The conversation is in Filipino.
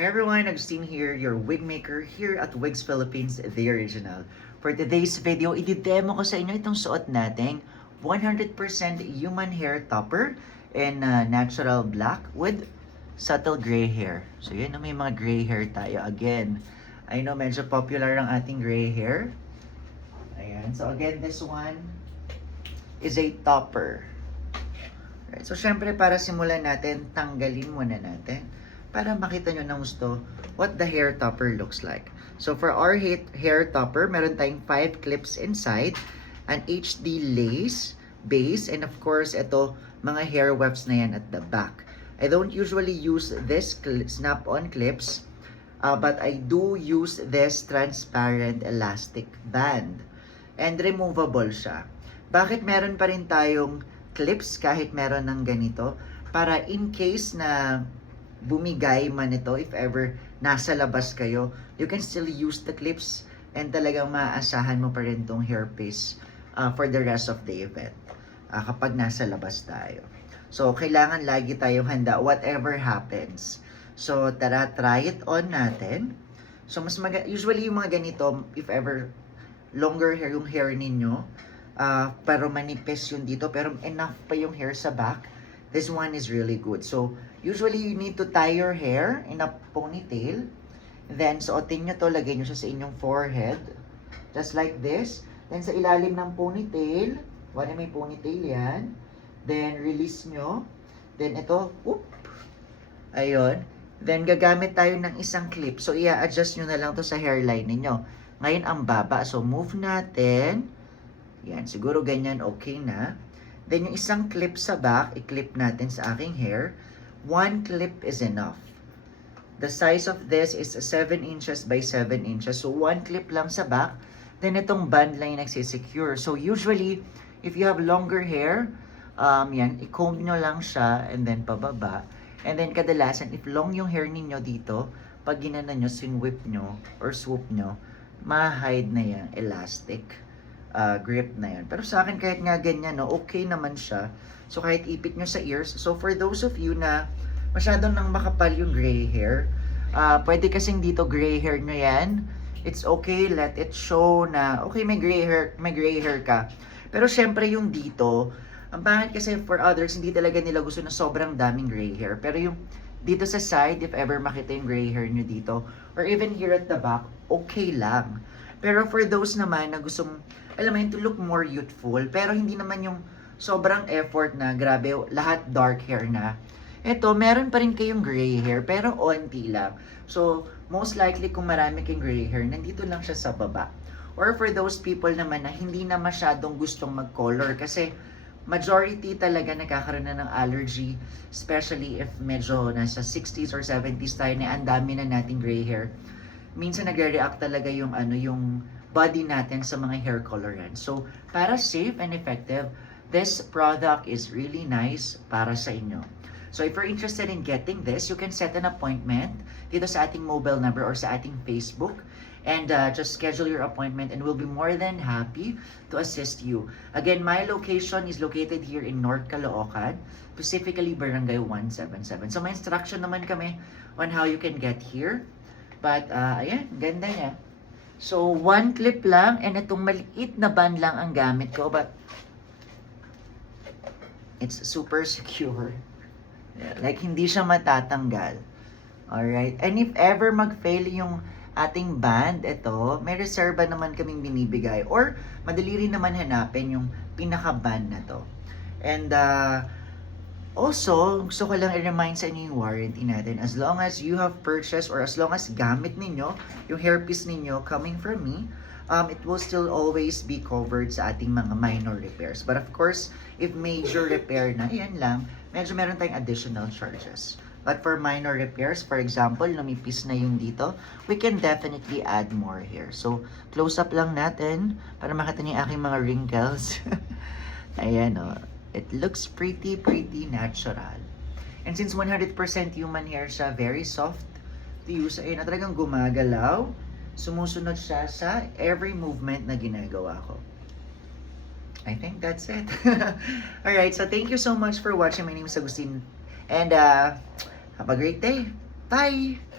Hi everyone, Agustin here, your wig maker here at Wigs Philippines, the original. For today's video, i-demo ko sa inyo itong suot nating 100% human hair topper in natural black with subtle gray hair. So yun, may mga gray hair tayo again. I know medyo popular ang ating gray hair. Ayan, so again, this one is a topper. Right, so syempre para simulan natin, tanggalin muna natin para makita nyo ng gusto what the hair topper looks like. So for our hair topper, meron tayong 5 clips inside, an HD lace base, and of course, ito, mga hair wefts na yan at the back. I don't usually use this snap-on clips, but I do use this transparent elastic band. And removable siya. Bakit meron pa rin tayong clips kahit meron ng ganito? Para in case na bumigay man ito, if ever nasa labas kayo, you can still use the clips and talagang maaasahan mo pa rin tong hairpiece for the rest of the event kapag nasa labas tayo. So, kailangan lagi tayong handa whatever happens. So, tara, try it on natin. So, usually yung mga ganito, if ever longer hair yung hair ninyo, pero manipis yun dito, pero enough pa yung hair sa back, this one is really good. So, usually you need to tie your hair in a ponytail. Then, suotin nyo to, lagay nyo siya sa inyong forehead. Just like this. Then, sa ilalim ng ponytail, wala may ponytail yan. Then, release nyo. Then, ito, whoop. Ayun. Then, gagamit tayo ng isang clip. So, i-adjust nyo na lang to sa hairline ninyo. Ngayon, ang baba. So, move natin. Yan, siguro ganyan, okay na. Then, yung isang clip sa back, i-clip natin sa aking hair. 1 clip is enough. The size of this is 7 inches by 7 inches. So, 1 clip lang sa back. Then, itong band lang yung nagsisecure. So, usually, if you have longer hair, yan, i-comb nyo lang siya and then pababa. And then, kadalasan, if long yung hair ninyo dito, pag ginana nyo, swing-whip nyo, or swoop nyo, ma-hide na yan, elastic. Grip na yan. Pero sa akin kahit nga ganyan, no, okay naman siya. So kahit ipit nyo sa ears. So for those of you na masyadong nang makapal yung gray hair, pwede kasing dito gray hair nyo yan. It's okay, let it show na okay may gray hair ka. Pero syempre yung dito, ang pangit kasi for others, hindi talaga nila gusto na sobrang daming gray hair. Pero yung dito sa side, if ever makita yung gray hair nyo dito, or even here at the back, okay lang. Pero for those naman na gustong, alam mo yun, to look more youthful, pero hindi naman yung sobrang effort na, grabe, lahat dark hair na. Ito, meron pa rin kayong gray hair, pero onti lang. So, most likely kung marami kayong gray hair, nandito lang siya sa baba. Or for those people naman na hindi na masyadong gustong mag-color, kasi majority talaga nagkakaroon na ng allergy, especially if medyo nasa 60s or 70s tayo na ang dami na nating gray hair. Minsan nagre-react talaga yung yung body natin sa mga hair coloran. So, para safe and effective, this product is really nice para sa inyo. So, if you're interested in getting this, you can set an appointment dito sa ating mobile number or sa ating Facebook. And just schedule your appointment and we'll be more than happy to assist you. Again, my location is located here in North Caloocan, specifically Barangay 177. So, may instruction naman kami on how you can get here. But, ayan, ganda niya. So, 1 clip lang, and itong maliit na band lang ang gamit ko, but it's super secure. Like, hindi siya matatanggal. Alright? And if ever mag-fail yung ating band, ito, may reserva naman kaming binibigay. Or, madali rin naman hanapin yung pinaka-band na to. And, also, gusto ko lang i-remind sa inyo yung warranty natin. As long as you have purchased or as long as gamit ninyo, yung hairpiece ninyo coming from me, it will still always be covered sa ating mga minor repairs. But of course, if major repair na, yan lang, medyo meron tayong additional charges. But for minor repairs, for example, lumipis na yung dito, we can definitely add more here. So, close up lang natin para makita niyo yung aking mga wrinkles. Ayan o. It looks pretty natural. And since 100% human hair siya, very soft to use. Ayun, talagang gumagalaw. Sumusunod siya sa every movement na ginagawa ko. I think that's it. Alright, so thank you so much for watching. My name is Agustin. And have a great day. Bye!